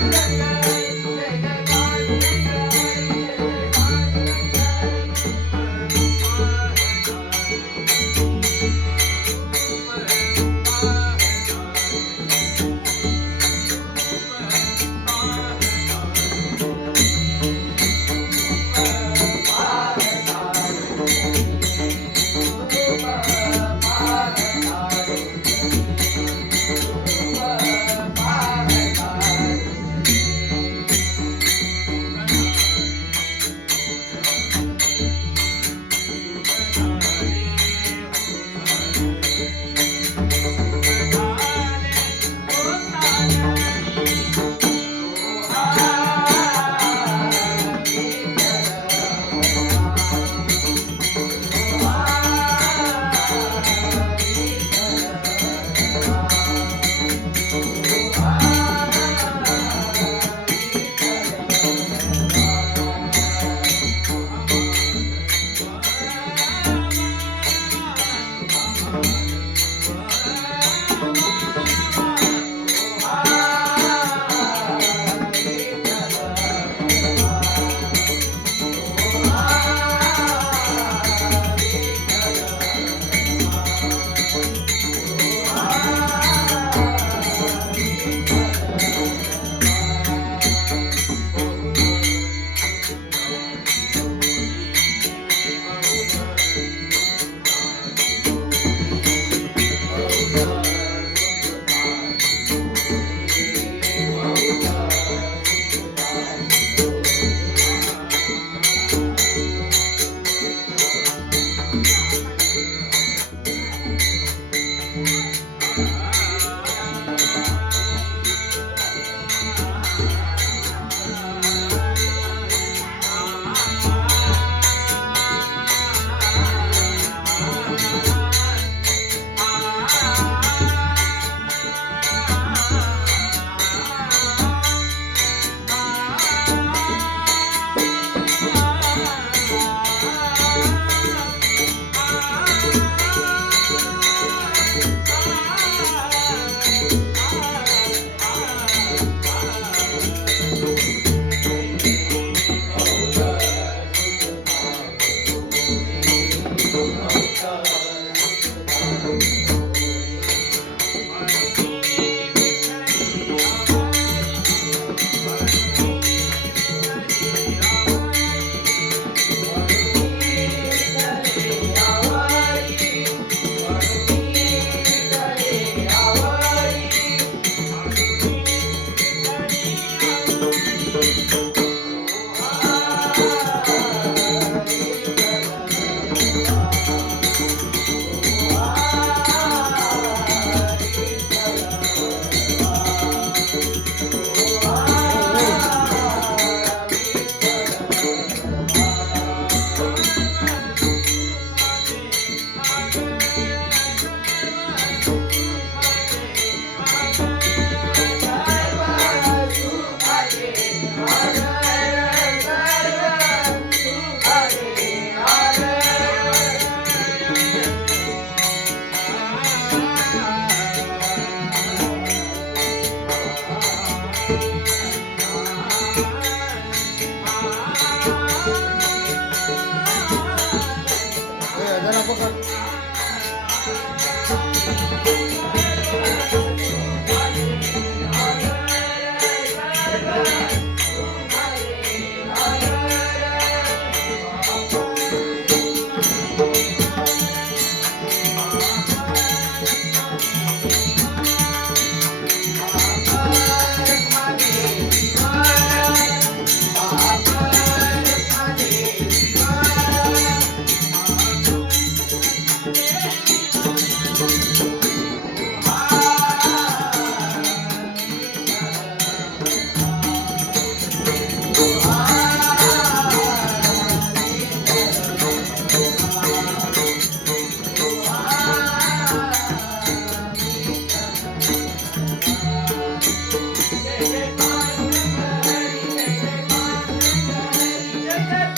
Música Let